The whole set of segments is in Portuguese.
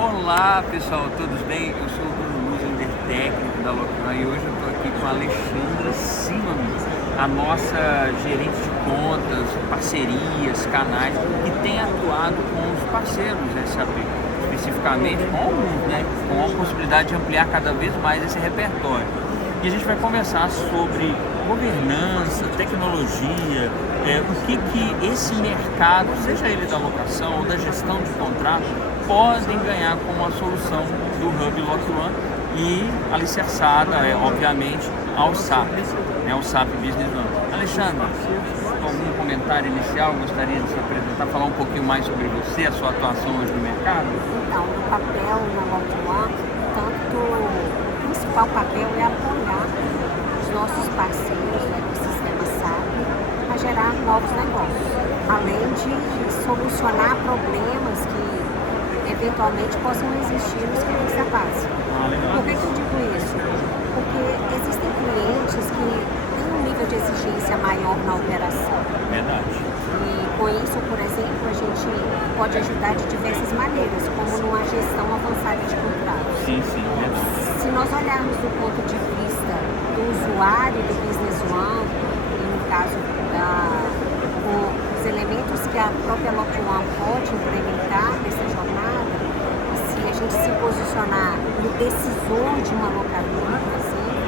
Olá pessoal, todos bem? Eu sou o Bruno Luz, líder técnico da Locan, e hoje eu estou aqui com a Alexandra Zimmermann, a nossa gerente de contas, parcerias, canais, que tem atuado com os parceiros SAP, especificamente com alguns, né? Com a possibilidade de ampliar cada vez mais esse repertório. E a gente vai conversar sobre governança, tecnologia, o que esse mercado, seja ele da locação ou da gestão de contrato, podem ganhar com a solução do Hub Lock e alicerçada, obviamente, ao SAP, ao SAP Business One. Alexandre, algum comentário inicial? Gostaria de se apresentar, falar um pouquinho mais sobre você, a sua atuação hoje no mercado? Então, o papel na Lock, o principal papel é apoiar os nossos parceiros do ecossistema SAP a gerar novos negócios, além de solucionar problemas que eventualmente possam existir nos clientes da base. Por que eu digo isso? Porque existem clientes que têm um nível de exigência maior na operação. Verdade. E com isso, por exemplo, a gente pode ajudar de diversas maneiras, como numa gestão avançada de contratos. Sim, verdade. Se nós olharmos do ponto de vista do usuário do Business One, e no caso os elementos que a própria Lock One pode implementar nessa jornada, se a gente se posicionar no decisor de uma locadora,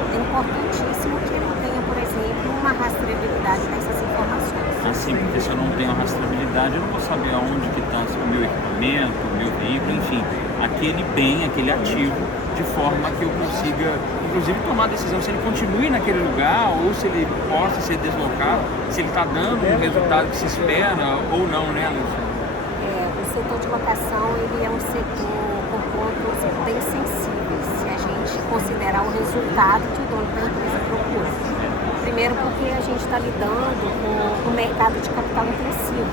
é importantíssimo que ele tenha, por exemplo, uma rastreabilidade dessas informações. Assim, porque se eu não tenho a rastreabilidade, eu não vou saber aonde que está o meu equipamento, o meu veículo, enfim, aquele bem, aquele ativo, de forma que eu consiga, inclusive, tomar a decisão se ele continue naquele lugar ou se ele possa ser deslocado, se ele está dando o resultado que se espera ou não, né, Alexandre? O setor de locação, ele é um setor com pontos bem sensíveis, se a gente considerar o resultado que o dono da empresa procura. Primeiro porque a gente está lidando com o mercado de capital intensivo.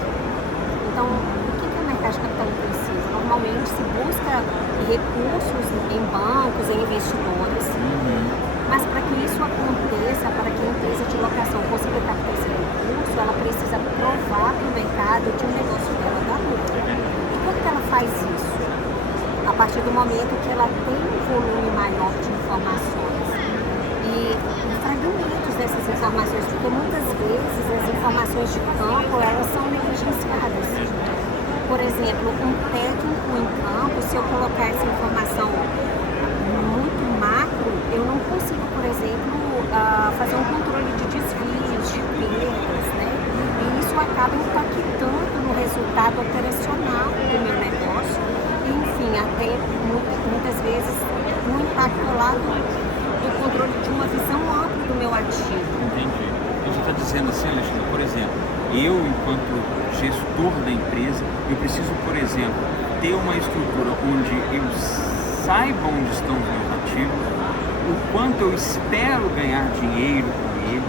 Então, o que é o mercado de capital intensivo? Normalmente se busca recursos em bancos, em investidores, mas para que isso aconteça, para que a empresa de locação consiga captar esse recurso, ela precisa provar para o mercado que o negócio dela dá lucro. E como que ela faz isso? A partir do momento que ela tem um volume maior de informações e fragmentos dessas informações, porque muitas vezes as informações de campo, elas são negligenciadas. Por exemplo, um técnico em campo, se eu colocar essa informação muito macro, eu não consigo, por exemplo, fazer um controle de desvios, de perdas, né? E isso acaba impactando no resultado operacional do meu negócio e, enfim, até muitas vezes no impacto lá do controle de uma visão ampla do meu ativo. Entendi. Você está dizendo assim, Alexandre, por exemplo, eu, enquanto gestor da empresa, eu preciso, por exemplo, ter uma estrutura onde eu saiba onde estão os meus ativos, o quanto eu espero ganhar dinheiro com ele,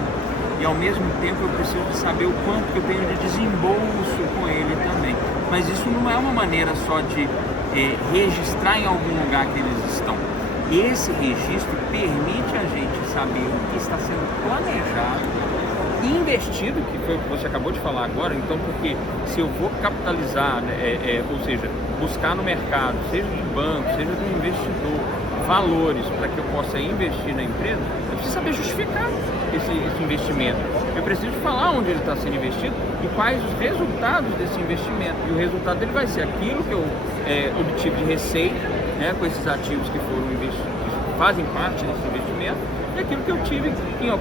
e ao mesmo tempo eu preciso saber o quanto que eu tenho de desembolso com ele também. Mas isso não é uma maneira só de registrar em algum lugar que eles estão. Esse registro permite a gente saber o que está sendo planejado, investido, que foi o que você acabou de falar agora. Então, porque se eu vou capitalizar, ou seja, buscar no mercado, seja de banco, seja de um investidor, valores para que eu possa investir na empresa, eu preciso saber justificar esse investimento. Eu preciso falar onde ele está sendo investido e quais os resultados desse investimento. E o resultado dele vai ser aquilo que eu obtive de receita, né, com esses ativos que foram investidos, que fazem parte desse investimento, e aquilo que eu tive,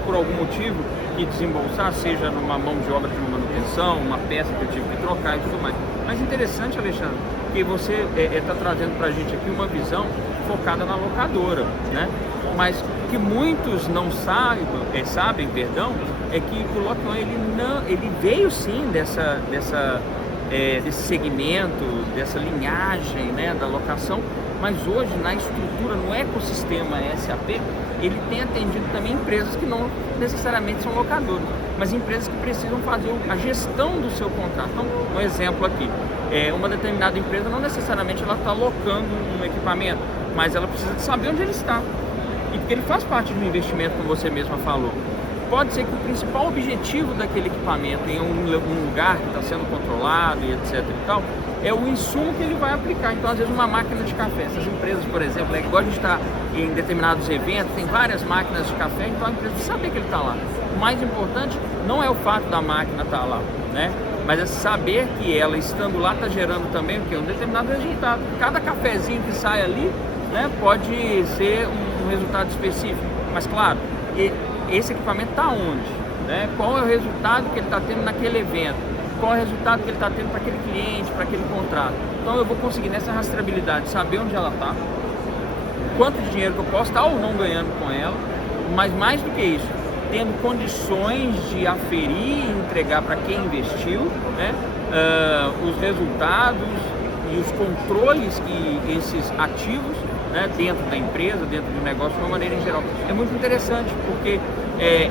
por algum motivo, que desembolsar, seja numa mão de obra de manutenção, uma peça que eu tive que trocar e tudo mais. Mas interessante, Alexandre, que você está trazendo para a gente aqui uma visão focada na locadora, né? Mas o que muitos não sabem, é que o Lock One, ele veio sim desse segmento, dessa linhagem, né, da locação, mas hoje na estrutura, no ecossistema SAP, ele tem atendido também empresas que não necessariamente são locadoras, mas empresas que precisam fazer a gestão do seu contrato. Então, um exemplo aqui, uma determinada empresa não necessariamente ela está locando um equipamento, mas ela precisa de saber onde ele está, e porque ele faz parte de um investimento, como você mesma falou. Pode ser que o principal objetivo daquele equipamento em um lugar que está sendo controlado e etc e tal, é o insumo que ele vai aplicar. Então, às vezes, uma máquina de café, essas empresas, por exemplo, igual a gente está em determinados eventos, tem várias máquinas de café, então a empresa precisa saber que ele está lá. O mais importante não é o fato da máquina estar lá, né? Mas é saber que ela, estando lá, está gerando também o quê? Um determinado resultado. Cada cafezinho que sai ali, né, pode ser um resultado específico. Mas, claro, esse equipamento está onde? Né? Qual é o resultado que ele está tendo naquele evento? Qual é o resultado que ele está tendo para aquele cliente, para aquele contrato? Então eu vou conseguir nessa rastreabilidade saber onde ela está, quanto de dinheiro que eu posso estar ou não ganhando com ela, mas mais do que isso, tendo condições de aferir e entregar para quem investiu, né, os resultados e os controles que esses ativos, né, dentro da empresa, dentro do negócio, de uma maneira em geral. É muito interessante porque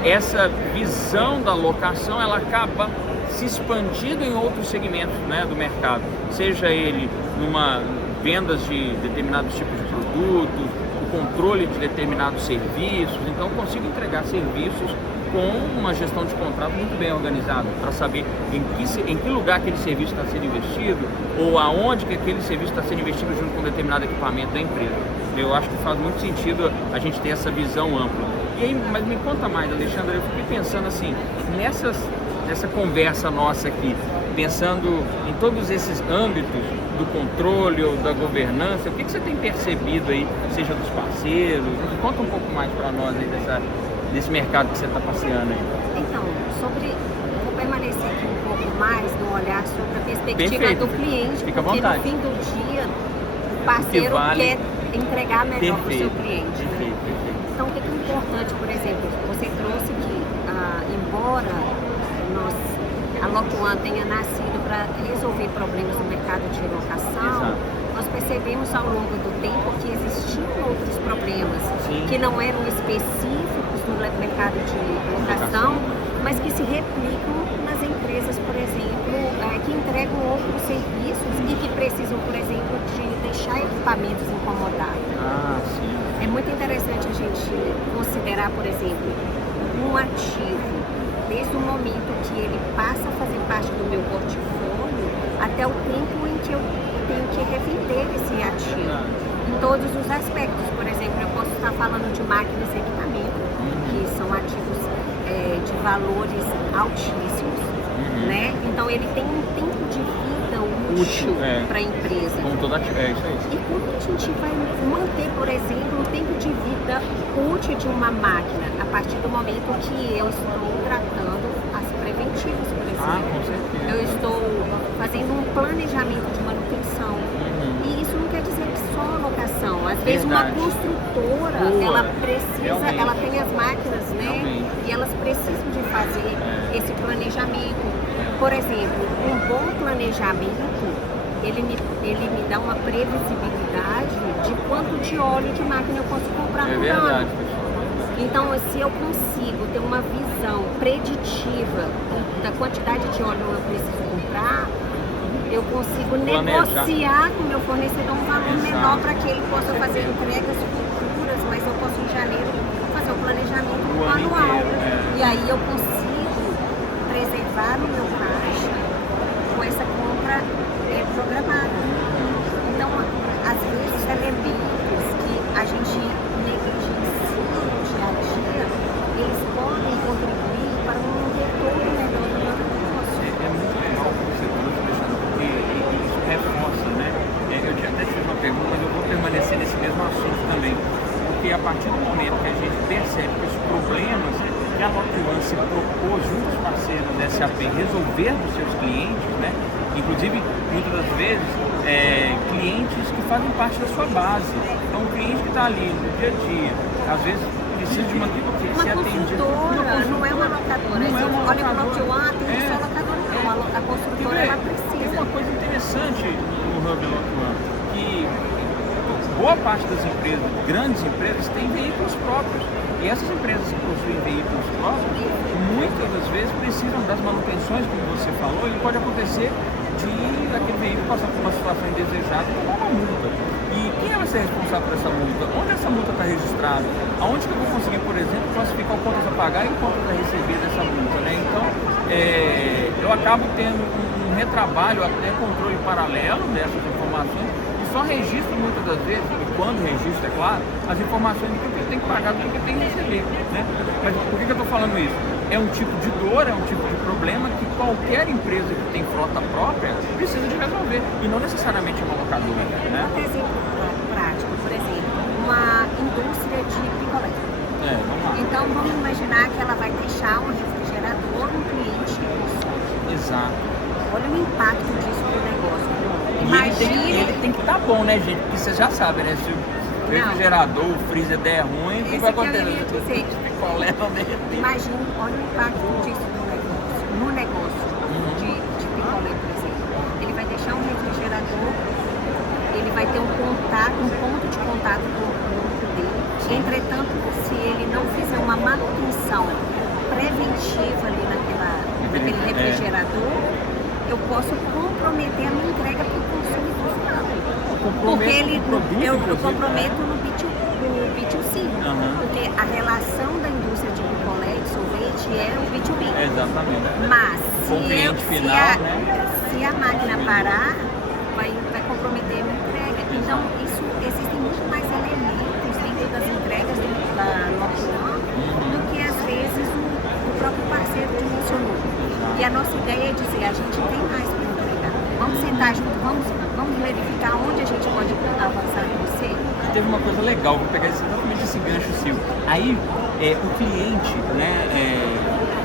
essa visão da locação, ela acaba se expandindo em outros segmentos, né, do mercado, seja ele numa vendas de determinados tipos de produtos, o controle de determinados serviços. Então eu consigo entregar serviços com uma gestão de contrato muito bem organizada, para saber em que lugar aquele serviço está sendo investido ou aonde que aquele serviço está sendo investido junto com determinado equipamento da empresa. Eu acho que faz muito sentido a gente ter essa visão ampla. E aí, mas me conta mais, Alexandre, eu fiquei pensando assim, nessa conversa nossa aqui, pensando em todos esses âmbitos do controle ou da governança, o que você tem percebido aí, seja dos parceiros? Conta um pouco mais para nós aí desse mercado que você está passeando aí. Então, vou permanecer aqui um pouco mais no olhar sobre a perspectiva Perfeito. do cliente, Fica à porque vontade. no fim do dia o parceiro quer entregar melhor para o seu cliente. Perfeito, Né? perfeito. Então, o que é importante, por exemplo, você trouxe que, embora a Lock1 tenha nascido para resolver problemas no mercado de locação, nós percebemos ao longo do tempo que existiam outros problemas que não eram específicos no mercado de locação, mas que se replicam nas empresas, por exemplo, que entregam outros serviços e que precisam, por exemplo, de deixar equipamentos incomodados. É muito interessante a gente considerar, por exemplo, um ativo, desde o momento que ele passa a fazer parte do meu portfólio até o tempo em que eu tenho que revender esse ativo, em todos os aspectos. Por exemplo, eu posso estar falando de máquinas e equipamentos, que são ativos de valores altíssimos, né? Então ele tem um tempo de vida útil para a empresa. Como todo ativo, isso aí. E como a gente vai manter, por exemplo, o tempo de vida útil de uma máquina a partir do momento que eu estou tratando as preventivas, por exemplo? Com certeza. Eu estou fazendo um planejamento de manutenção. E isso não quer dizer que só a locação. Às vezes uma construtora, ela precisa, ela tem as máquinas, né? E elas precisam de fazer esse planejamento. Por exemplo, um bom planejamento, ele me dá uma previsibilidade de quanto de óleo de máquina eu posso comprar no ano. Então, se eu consigo ter uma visão preditiva da quantidade de óleo que eu preciso comprar, eu consigo negociar com o meu fornecedor um valor menor para que ele possa fazer entregas futuras, mas eu posso em janeiro fazer um planejamento anual. E aí eu consigo preservar o meu caixa com essa compra programada. Então, às vezes, elementos que a gente negligencia no dia a dia, eles podem contribuir para um retorno melhor do meu negócio. É muito legal o que você trouxe, Alexandre, porque isso reforça, né? Eu até te fiz uma pergunta, mas eu vou permanecer nesse mesmo assunto também. Porque a partir do momento que a gente percebe que os problemas que a Lock1 se propôs junto aos parceiros da SAP resolver dos seus clientes, né? Inclusive, muitas das vezes, clientes que fazem parte da sua base. Então, o cliente que está ali no dia a dia, às vezes precisa de uma consultora, não é uma locadora. Olha, a Lock1 tem só locadora, não. A construtora, ela precisa. Tem uma coisa interessante no Hub Lock1, que boa parte das empresas, grandes empresas, têm veículos próprios. E essas empresas que possuem veículos próprios, muitas das vezes precisam das manutenções, como você falou, e pode acontecer de aquele veículo passar por uma situação indesejada e tomar uma multa. E quem vai ser responsável por essa multa? Onde essa multa está registrada? Aonde que eu vou conseguir, por exemplo, classificar o contas a pagar e o contas a receber dessa multa, né? Então, eu acabo tendo um retrabalho, até controle paralelo dessas informações, e só registra muitas das vezes, e quando registra, é claro, as informações do que ele tem que pagar, do que ele tem que receber, né? Mas por que eu estou falando isso? É um tipo de dor, é um tipo de problema que qualquer empresa que tem frota própria precisa de resolver, e não necessariamente uma locadora, né? Um exemplo prático, por exemplo, uma indústria de picolé. Vamos lá. Então vamos imaginar que ela vai deixar um refrigerador no cliente que consome. Exato. Olha o impacto disso no negócio. E ele tem que estar bom, né, gente? Porque você já sabe, né? Se o refrigerador, o freezer der ruim, o que vai acontecer? Picolé não derreter. Imagine, olha o impacto disso no negócio de picolé, por exemplo. Ele vai deixar um refrigerador, ele vai ter um ponto de contato com o público dele. Entretanto, se ele não fizer uma manutenção preventiva ali naquele refrigerador, eu posso comprometer a minha entrega para o consumidor final. Porque eu comprometo no B2C. Porque a relação da indústria de picolé e de sorvete é o B2B. Exatamente. Mas se a máquina parar, vai comprometer a minha entrega. Então, existem muito mais elementos dentro das entregas da Lockone do que às vezes o próprio parceiro dimensionou. E a nossa ideia é dizer, a gente tem mais para entregar. Vamos sentar junto, vamos verificar onde a gente pode avançar com você. Teve uma coisa legal, vou pegar exatamente esse gancho seu. Aí, o cliente, né,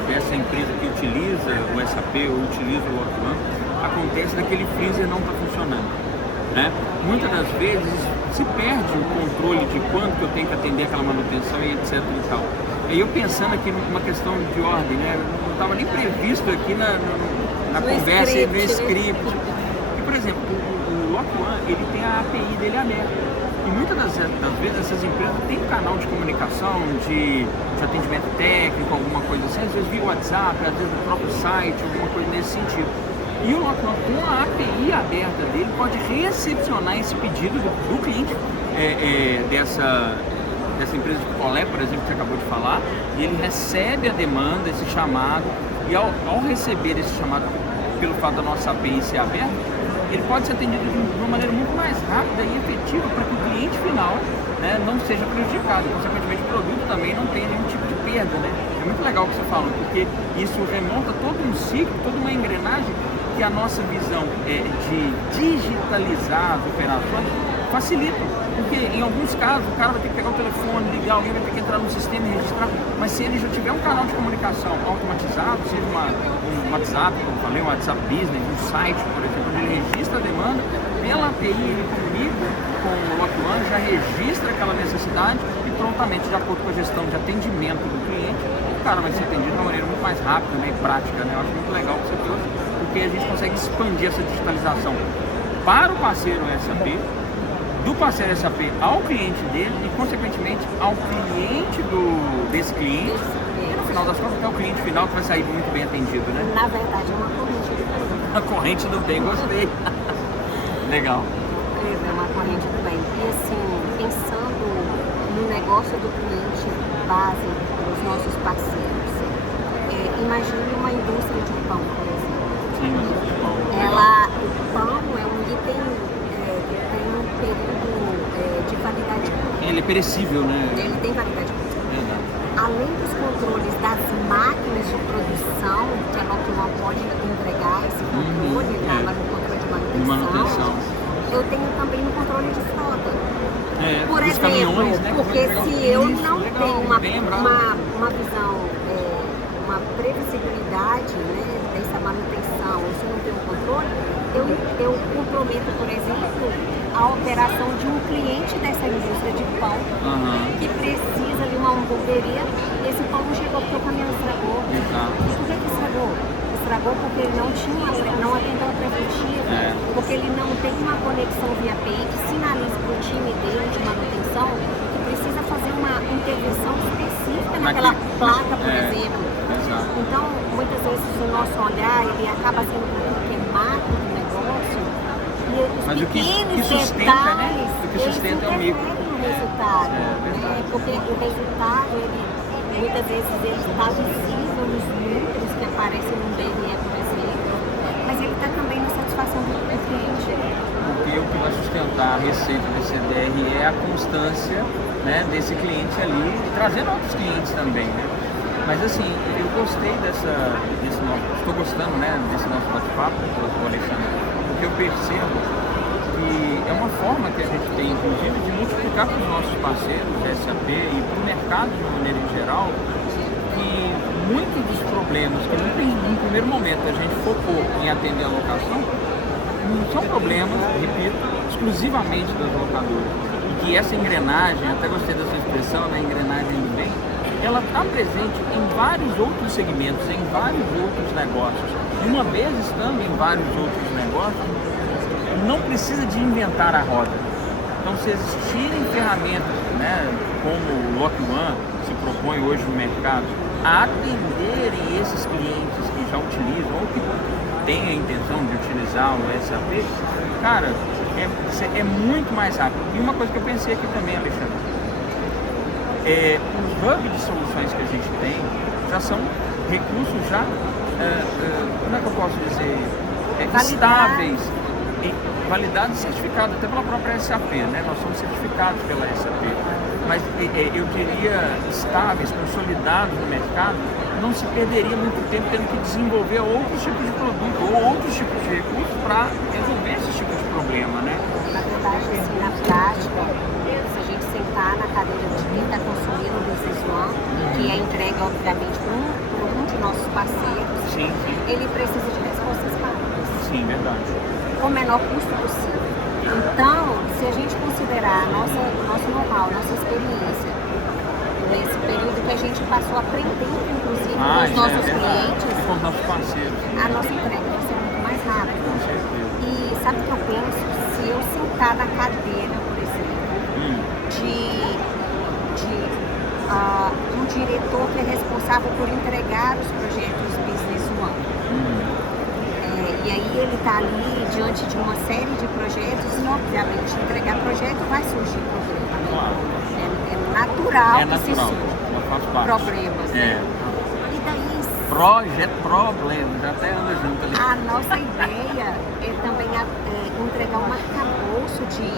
dessa empresa que utiliza o SAP ou utiliza o Lockone, acontece daquele freezer não está funcionando, né? Muitas das vezes se perde o controle de quanto que eu tenho que atender aquela manutenção e etc e tal. E eu pensando aqui numa questão de ordem, né? Não estava nem previsto aqui na conversa, no script. E, por exemplo, o Lockone, ele tem a API dele aberta. E muitas das vezes essas empresas têm um canal de comunicação, de atendimento técnico, alguma coisa assim, às vezes via WhatsApp, às vezes no próprio site, alguma coisa nesse sentido. E o Lockone, com a API aberta dele, pode recepcionar esse pedido do cliente dessa empresa de picolé, por exemplo, que você acabou de falar, e ele recebe a demanda, esse chamado, e ao receber esse chamado, pelo fato da nossa API ser aberta, ele pode ser atendido de uma maneira muito mais rápida e efetiva para que o cliente final, né, não seja prejudicado. Consequentemente, o produto também não tenha nenhum tipo de perda, né? É muito legal o que você falou, porque isso remonta todo um ciclo, toda uma engrenagem que a nossa visão de digitalizar as operações facilita. Porque em alguns casos o cara vai ter que pegar o telefone, ligar, alguém vai ter que entrar no sistema e registrar. Mas se ele já tiver um canal de comunicação automatizado, seja um WhatsApp, como eu falei, um WhatsApp Business, um site, por exemplo, onde ele registra a demanda, pela API ele comunica com o Lockone, já registra aquela necessidade e prontamente, de acordo com a gestão de atendimento do cliente, o cara vai ser atendido de uma maneira muito mais rápida, né, e prática, né? Eu acho muito legal o que você trouxe, porque a gente consegue expandir essa digitalização para o parceiro SAP, do parceiro SAP ao cliente dele e, consequentemente, ao cliente desse cliente e, no final das contas, até o cliente final que vai sair muito bem atendido, né? Na verdade, é uma corrente do bem. Uma corrente do bem, gostei. Legal. É uma corrente do bem. E, assim, pensando no negócio do cliente base, dos nossos parceiros, imagine uma indústria de pão, por exemplo. Sim, uma indústria de pão. O pão é um item que tem um período de validade curta. Ele é perecível, né? Ele tem validade curta. Verdade. Além dos controles das máquinas de produção, que a Lockone pode entregar esse controle no controle de manutenção, eu tenho também um controle de frota. Por exemplo, caminhões, né, porque se eu não tenho uma visão, uma previsibilidade, né, dessa manutenção, se eu não tenho um controle, eu comprometo, por exemplo, a operação de um cliente dessa indústria de pão que precisa de uma hamburgueria. Esse pão não chegou porque o caminhão estragou. Por que estragou? Estragou porque ele não atendeu a preventiva, porque ele não tem uma conexão via API que sinaliza para o time dele de manutenção que precisa fazer uma intervenção específica naquela placa, por exemplo. Então, muitas vezes o nosso olhar ele acaba sendo um pouco macro do negócio e os mas pequenos o que sustenta, detalhes, né? O que sustenta é o micro. No resultado, porque o resultado, muitas vezes ele está visível nos números que aparecem no DRE, por exemplo, mas ele está também satisfação do cliente. Porque o que vai sustentar a receita desse CDR é a constância, né, desse cliente ali, trazendo outros clientes também, né? Mas assim, eu gostei desse nosso, estou gostando, né, desse nosso bate-papo com o Alexandre, porque eu percebo que é uma forma que a gente tem, inclusive, de multiplicar para os nossos parceiros da SAP e para o mercado de maneira em geral, que muitos dos problemas que no primeiro momento a gente focou em atender a locação, não são problemas, repito, exclusivamente das locadoras. E que essa engrenagem, até gostei dessa expressão, né, engrenagem do bem, ela está presente em vários outros segmentos, em vários outros negócios. E uma vez estando em vários outros negócios, não precisa de inventar a roda. Então, se existirem ferramentas, né, como o Lock One se propõe hoje no mercado, a atenderem esses clientes que já utilizam ou que têm a intenção de utilizar o SAP, cara, é muito mais rápido. E uma coisa que eu pensei aqui também, Alexandre, os hubs de soluções que a gente tem já são recursos já, como é que eu posso dizer, estáveis, validados e certificados até pela própria SAP, né? Nós somos certificados pela SAP, mas eu diria estáveis, consolidados no mercado, não se perderia muito tempo tendo que desenvolver outros tipos de produto ou outros tipos de recursos para resolver esses tipos de problema, né? Na verdade, assim, na prática, se a gente sentar na cadeira de quem está consumindo o Business One, que é entregue, obviamente, por um de nossos parceiros, sim. Ele precisa de respostas rápidas. Sim, verdade. Com o menor custo possível. Então, se a gente considerar nosso know-how, nossa experiência, nesse período que a gente passou aprendendo, inclusive, com os nossos clientes, e com os nossos parceiros, a nossa entrega vai ser muito mais rápida. Com certeza. E sabe o que eu penso? Se eu sentar na cadeira, por exemplo, um diretor que é responsável por entregar os projetos Business One, e aí ele está ali diante de uma série de projetos e, obviamente, entregar projeto vai surgir problema. Né? Claro. É natural que se surjam problemas. Né? E daí... problema, já até anda junto ali. A nossa ideia é também entregar um arcabouço de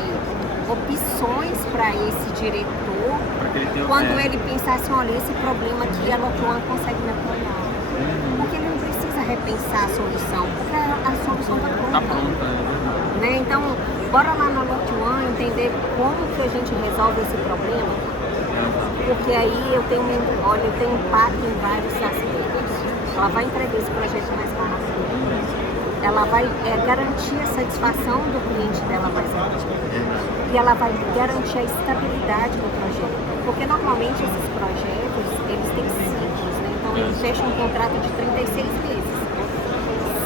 opções para esse diretor, quando ele pensar assim, olha, esse problema aqui a Lock One consegue me apoiar. Porque ele não precisa repensar a solução, porque a solução está pronta. Está pronta, né? Então, bora lá na Lock One entender como que a gente resolve esse problema, porque aí eu tenho impacto em vários aspectos. Ela vai entregar esse projeto mais rápido, ela vai garantir a satisfação do cliente dela mais rápido, e ela vai garantir a estabilidade do projeto, porque normalmente esses projetos, eles têm ciclos, né? Então eles fecham um contrato de 36 meses.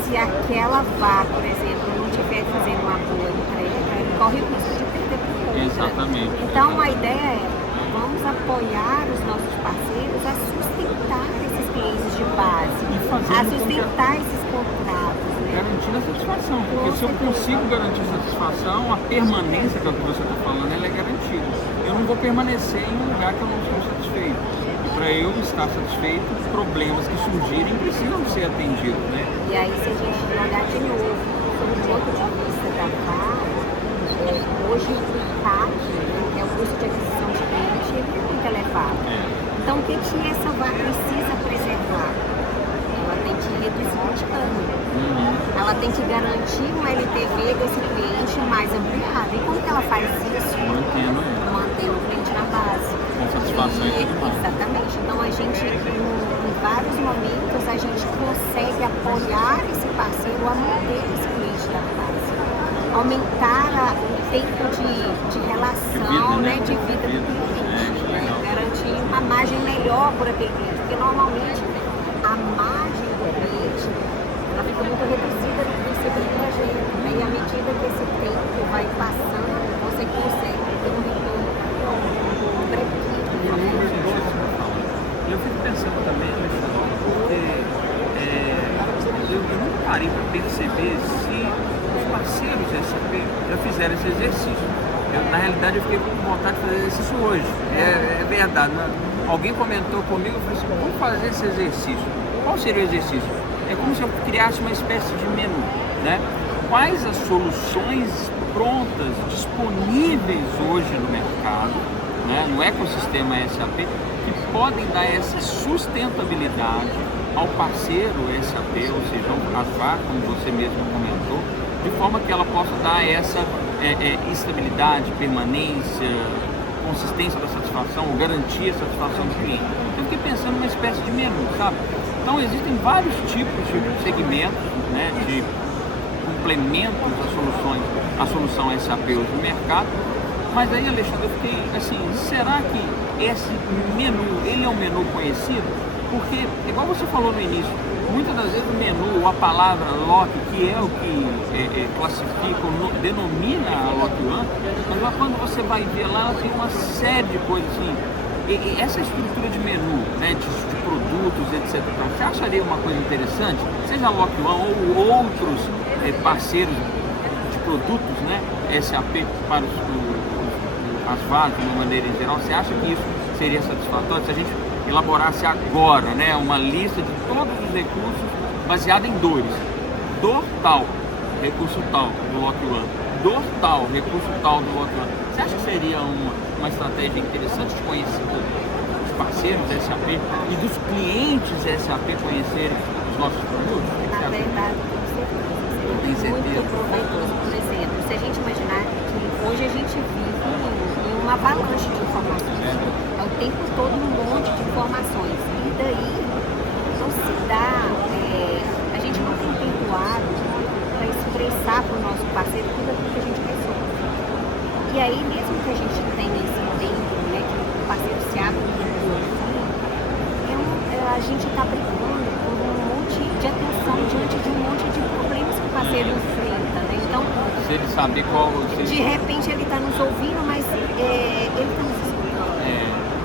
Se aquela VAR, por exemplo, não estiver fazendo uma boa entrega, ele corre o risco de perder por outra. Exatamente. Então a ideia é, vamos apoiar os nossos parceiros a sustentar esses clientes de base, a sustentar esses contratos. Né? Garantindo a satisfação, porque se eu consigo garantir a satisfação, a permanência que é o que você está falando, ela é garantida. Eu não vou permanecer em um lugar que eu não estou satisfeito. E para eu estar satisfeito, os problemas que surgirem precisam ser atendidos, né? E aí, se a gente olhar de novo, sob o ponto de vista da VAR, hoje o impacto, que é o custo de aquisição de cliente, ele é muito elevado. Então, o que essa VAR precisa preservar? Ela tem que reduzir de dano. Ela tem que garantir um LTV desse cliente mais ampliado. E como que ela faz isso? Mantendo o cliente na base. Com satisfação e tudo mais. Exatamente. Então, a gente, em vários momentos, a gente consegue apoiar esse parceiro a manter esse cliente na base. Aumentar o tempo de relação, de vida do cliente. Garantir uma margem melhor por aquele cliente. Porque, normalmente, a margem do cliente ela fica muito reduzida no princípio do projeto. E à medida que esse tempo vai passando, você consegue ter um retorno Eu fico pensando também, Alexandre, porque eu não parei para perceber se os parceiros da SAP já fizeram esse exercício. Na realidade, eu fiquei com vontade de fazer exercício hoje. É verdade. Né? Alguém comentou comigo, eu falei assim, vamos fazer esse exercício. Qual seria o exercício? É como se eu criasse uma espécie de menu, né? quais as soluções prontas, disponíveis hoje no mercado, né, no ecossistema SAP, que podem dar essa sustentabilidade ao parceiro SAP, ou seja, a VAR, como você mesmo comentou, de forma que ela possa dar essa estabilidade, permanência, consistência da satisfação, ou garantir a satisfação do cliente. Eu fiquei pensando numa espécie de menu, sabe? Então existem vários tipos de segmentos, né, de complementos à solução SAP hoje no mercado. Mas aí, Alexandre, eu fiquei assim, será que esse menu, ele é um menu conhecido? Porque, igual você falou no início, muitas das vezes o menu, ou a palavra lock, que é o que classifica, denomina a Lock One, mas lá quando você vai ver lá, tem uma série de coisas assim. E essa estrutura de menu, né, de produtos, etc., você acharia uma coisa interessante? Seja a Lock One ou outros parceiros de produtos, né, SAP para as VARs de uma maneira em geral, você acha que isso seria satisfatório? Se a gente elaborasse agora, né, uma lista de todos os recursos baseada em dores. Dor tal, recurso tal do Lock One. Dor tal, recurso tal do Lock One. Você acha que seria uma estratégia interessante de conhecer os parceiros da SAP e dos clientes SAP conhecerem os nossos produtos? Na verdade, com certeza. Muito proveitoso, por exemplo. Se a gente imaginar que hoje a gente vive em uma avalanche de informações. É o tempo todo um monte de informações. E daí não se dá, a gente não tem tempo hábil para expressar para o nosso parceiro tudo aquilo que a gente resolve. E aí, mesmo que a gente tenha esse tempo, né, que o parceiro se abre a gente está brigando por um monte de atenção diante de um monte de problemas que o parceiro enfrenta, né? Então, se ele saber qual... De repente ele está nos ouvindo, mas ele está nos escutando.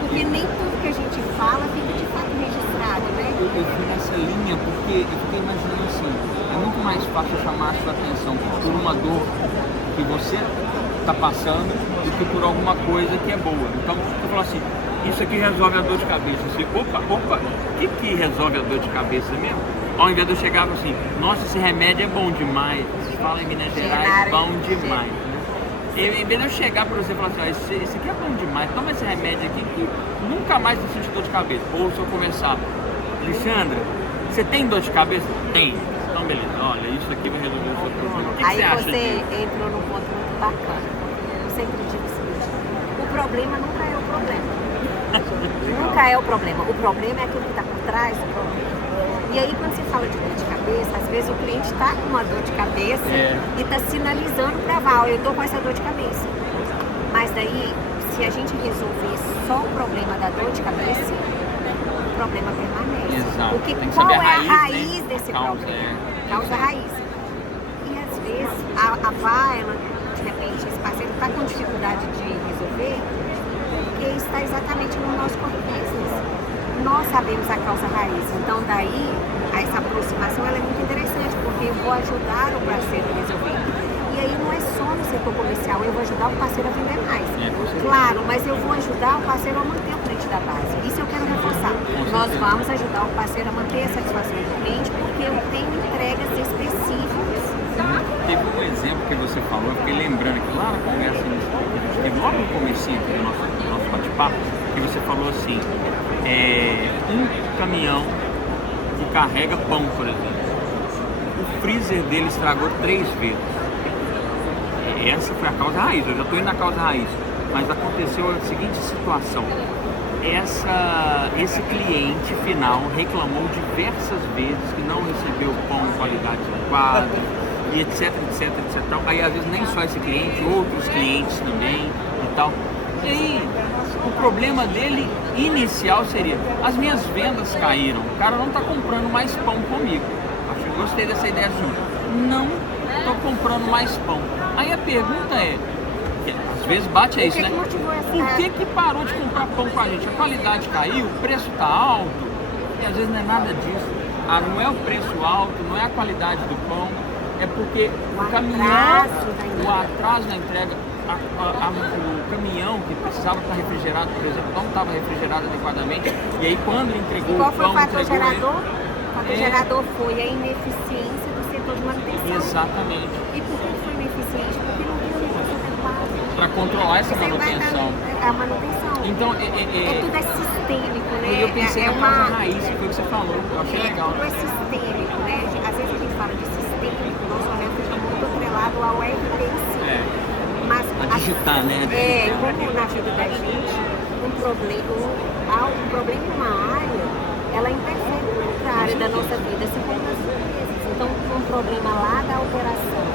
Porque nem tudo que a gente fala fica de fato registrado, né? Eu fui nessa linha porque eu fiquei imaginando assim, é muito mais fácil chamar a sua atenção por uma dor que você está passando do que por alguma coisa que é boa. Então, você fala assim, isso aqui resolve a dor de cabeça. Assim, opa, o que resolve a dor de cabeça mesmo? Ao invés de eu chegar assim, nossa, esse remédio é bom demais. Você fala em Minas Gerais, bom demais. Em vez de eu chegar para você e falar assim, esse aqui é bom demais, toma esse remédio aqui que nunca mais você sente dor de cabeça. Ou se eu começar, Alexandra, você tem dor de cabeça? Tem. Então beleza, olha, isso aqui vai resolver o seu problema. O que aí você acha você disso? entrou num ponto muito bacana. Eu sempre digo o seguinte, o problema nunca é o problema. Nunca é o problema. O problema é aquilo que está por trás do problema. E aí, quando você fala de dor de cabeça, às vezes o cliente está com uma dor de cabeça e está sinalizando para a Val, eu estou com essa dor de cabeça. Mas daí, se a gente resolver só o problema da dor de cabeça, o problema permanece. Exato. Porque qual é a raiz desse causa, problema? Causa raiz. E às vezes a Val, ela, de repente, esse parceiro está com dificuldade de resolver, porque está exatamente no nosso core business. Nós sabemos a causa raiz, então daí essa aproximação ela é muito interessante, porque eu vou ajudar o parceiro a resolver. E aí não é só no setor comercial, eu vou ajudar o parceiro a vender mais. Claro, mas eu vou ajudar o parceiro a manter o cliente da base. Isso eu quero reforçar. Nós vamos ajudar o parceiro a manter a satisfação do cliente, porque eu tenho entregas específicas. Teve um exemplo que você falou, eu fiquei lembrando que lá na conversa que a gente teve logo no comecinho do nosso bate-papo, que você falou assim, um caminhão que carrega pão, por exemplo, o freezer dele estragou 3 vezes. Essa foi a causa raiz, eu já estou indo na causa raiz, mas aconteceu a seguinte situação. Esse cliente final reclamou diversas vezes que não recebeu pão em qualidade adequada, e etc. Aí às vezes nem só esse cliente, outros clientes também e tal. E aí, o problema dele inicial seria, as minhas vendas caíram, o cara não está comprando mais pão comigo. Acho que gostei dessa ideia sua. Não estou comprando mais pão. Aí a pergunta é, às vezes bate a isso, né? Por que parou de comprar pão com a gente? A qualidade caiu, o preço está alto, e às vezes não é nada disso. Não é o preço alto, não é a qualidade do pão, é porque o caminhão, o atraso na entrega, o caminhão que precisava estar refrigerado, por exemplo, não estava refrigerado adequadamente, e aí quando entregou o pão... Qual foi o fator gerador? O fator gerador foi a ineficiência do setor de manutenção. Exatamente. E por que foi ineficiente? Porque não tem um recurso adequado. Para controlar essa Você vai manutenção. dar a manutenção. Então, Tudo é sistêmico, né? eu pensei na causa raiz, que foi o que você falou. Eu achei legal. Tudo é sistêmico, né? Às vezes a gente fala de sistêmico, o nosso olhar fica muito atrelado ao RT em si. Mas a digitar, né? Como na vida da gente, um problema em uma área, ela interfere em outra área da nossa vida, assim como nas empresas. Então, um problema lá da operação,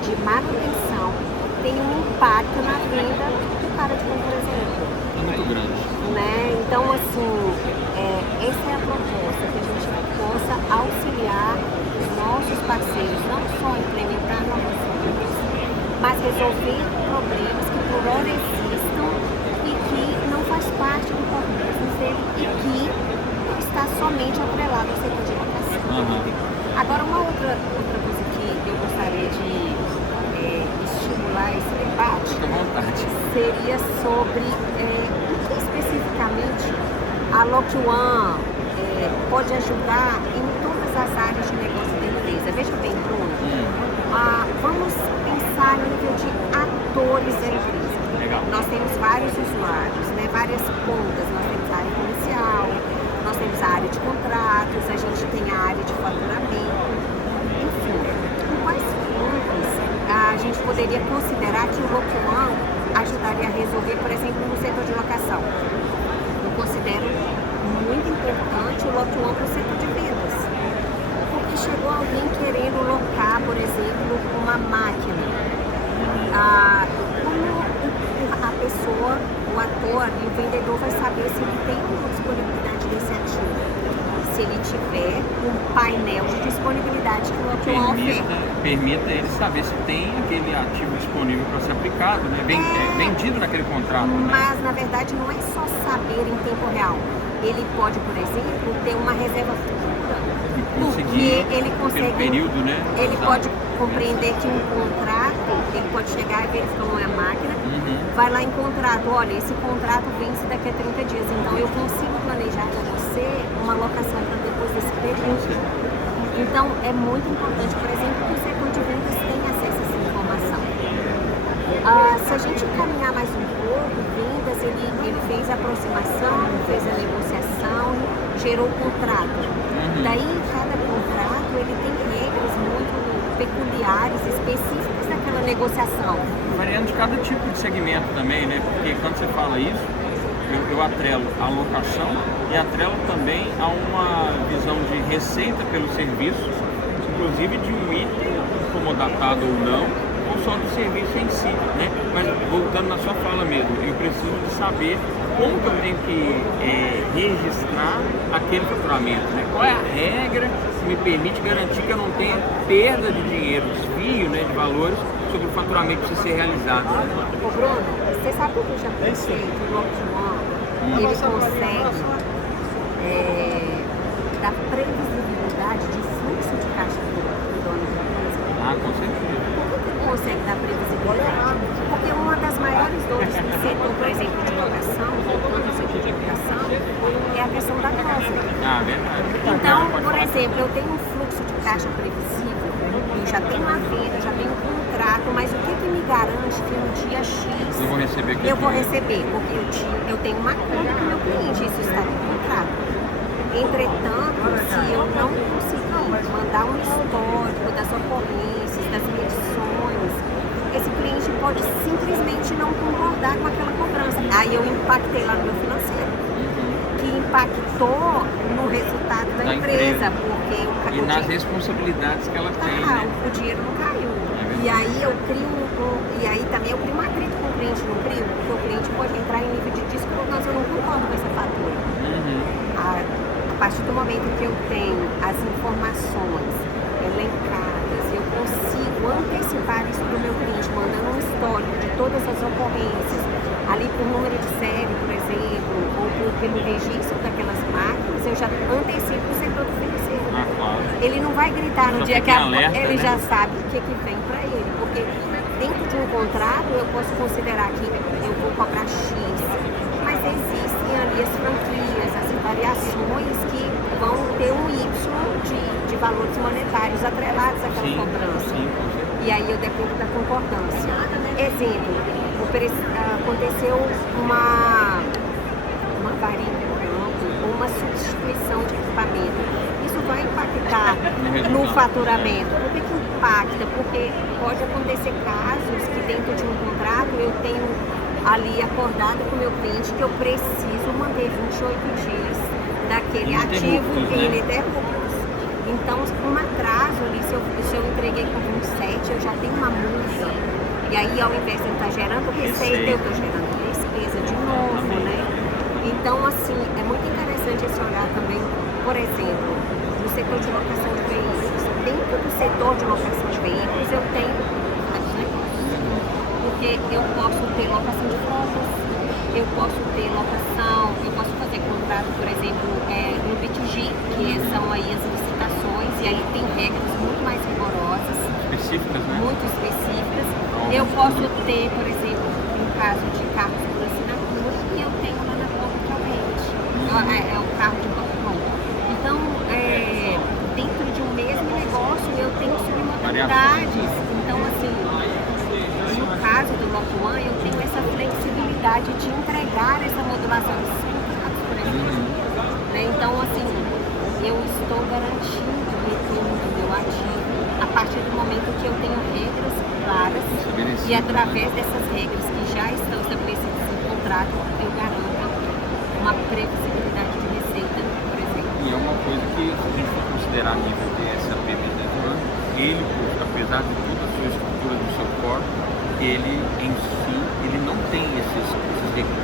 de manutenção, tem um impacto na venda do cara de compra, por exemplo. É muito grande. Né? Então, assim, essa é a proposta, que a gente possa auxiliar os nossos parceiros, não só implementar novas coisas, mas resolver problemas que por hora existam e que não faz parte do core business dele e que está somente atrelado ao setor de educação. Agora, uma outra coisa que eu gostaria de estimular esse debate seria sobre especificamente a Lock One pode ajudar em todas as áreas de negócio da empresa. Veja bem, Bruno, vamos pensar no nível de atores da empresa. Legal. Nós temos vários usuários, né, várias pontas. Nós temos a área comercial, nós temos a área de contratos, a gente tem a área de faturamento. Enfim, em quais pontos a gente poderia considerar que o Lock One ajudaria a resolver, por exemplo, no setor de locação? Eu considero muito importante o Lock One para o setor de vendas. Porque chegou alguém querendo locar, por exemplo, uma máquina. Como a pessoa, o ator e o vendedor vai saber se ele tem uma disponibilidade desse ativo? Se ele tiver um painel de disponibilidade que o Lock One oferta. Permita ele saber se tem aquele ativo disponível para ser aplicado, né? Vendido naquele contrato. Mas, na verdade, não é só saber em tempo real. Ele pode, por exemplo, ter uma reserva futura. Porque ele consegue. Pelo período, né? Ele pode compreender que um contrato, ele pode chegar e verificar uma máquina, vai lá em contrato, olha, esse contrato vence daqui a 30 dias, então eu consigo planejar para você uma locação para depois desse período. Então, é muito importante, por exemplo, que o setor de vendas tenha acesso a essa informação. Se a gente caminhar mais um pouco, vendas, ele fez a aproximação, fez a negociação, gerou o contrato. Daí, cada contrato, ele tem regras muito peculiares, específicas daquela negociação. Variando de cada tipo de segmento também, né? Porque quando você fala isso, eu atrelo a locação e atrelo também a uma visão de receita pelo serviço, inclusive de um item comodatado ou não, ou só do serviço em si, né? Mas voltando na sua fala mesmo, eu preciso de saber como que eu tenho que registrar aquele faturamento, né? Qual é a regra que me permite garantir que eu não tenha perda de dinheiro, desvio, né, de valores sobre o faturamento que precisa ser realizado, né? Ô Bruno, você sabe o que eu já pensei? Que o Lock One, ele consegue dar previsibilidade de fluxo de caixa do dono da empresa. Com certeza. Por que ele consegue dar previsibilidade? Porque uma das maiores dores do setor, por exemplo, de locação, voltando ao setor de locação, é a questão da casa. Verdade. Então, por exemplo, eu tenho um fluxo de caixa previsível, eu já tenho a venda, já tenho um contrato, mas o que me garante que no dia X eu vou receber? Porque eu tenho uma conta com o meu cliente, isso está no contrato. Entretanto, se eu não conseguir mandar um histórico das ocorrências, das medições, esse cliente pode simplesmente não concordar com aquela cobrança. Aí eu impactei lá no meu financeiro, que impactou no resultado da empresa, porque e nas responsabilidades que ela tem, né? O dinheiro não caiu. E aí eu crio também eu crio um atrito com o cliente, não crio? Porque o cliente pode entrar em nível de discordância, eu não concordo com essa fatura. A partir do momento que eu tenho as informações elencadas, eu consigo antecipar isso para o meu cliente, mandando um histórico de todas as ocorrências, ali por número de série, por exemplo, ou pelo registro daquelas máquinas, eu já antecipo o setor do financeiro. Claro. Ele não vai gritar no dia que ele já sabe o que vem para ele, porque dentro de um contrato eu posso considerar que eu vou cobrar X, mas existem ali as franquias, as variações que vão ter um Y de valores monetários atrelados àquela cobrança. exemplo, aconteceu uma avaria no campo, uma substituição de equipamento. Isso vai impactar no faturamento. Por que impacta? Porque pode acontecer casos que dentro de um contrato eu tenho ali acordado com o meu cliente que eu preciso manter 28 dias daquele ativo ininterruptos. Então, um atraso ali, se eu entreguei com 27, eu já tenho uma multa. E aí, ao invés de eu estar gerando receita, eu estou gerando despesa de novo, né? Então, assim, é muito interessante esse olhar também, por exemplo, no setor de locação de veículos. Dentro do setor de locação de veículos, eu tenho vários negócios. Porque eu posso ter locação de frotas, eu posso ter locação, eu posso fazer contrato, por exemplo, no B2G, que são aí as licitações, e aí tem regras muito mais rigorosas. Específicas, né? Muito específicas. Eu posso ter, por exemplo, um caso de carros por assinatura, e eu tenho lá na ponta realmente. É o carro de balcão. Então, dentro de um mesmo negócio, eu tenho submodalidades. Então, assim, no caso do Block One, eu tenho essa flexibilidade de entregar essa modulação de contratos, por exemplo. Né? Então, assim, eu estou garantindo o retorno do meu ativo a partir do momento que eu tenho regras claras e através dessas regras que já estão estabelecidas em contrato, eu garanto uma previsibilidade de receita, por exemplo. E é uma coisa que, se a gente for considerar a nível de SAP Business One, ele, apesar de toda a sua estrutura do seu core, ele em si, ele não tem esses recursos.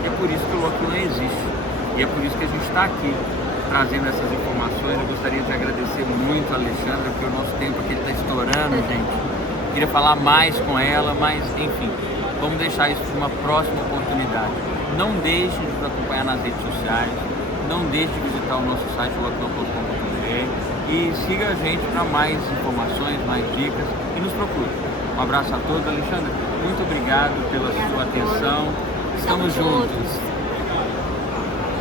E é por isso que o Block One existe. E é por isso que a gente está aqui trazendo essas informações. Eu gostaria de agradecer muito a Alexandra, porque o nosso tempo aqui está estourando, gente. Queria falar mais com ela, mas enfim, vamos deixar isso para uma próxima oportunidade. Não deixe de nos acompanhar nas redes sociais, não deixe de visitar o nosso site blockone.com.br e siga a gente para mais informações, mais dicas e nos procure. Um abraço a todos. Alexandra, muito obrigado pela sua atenção. Estamos juntos.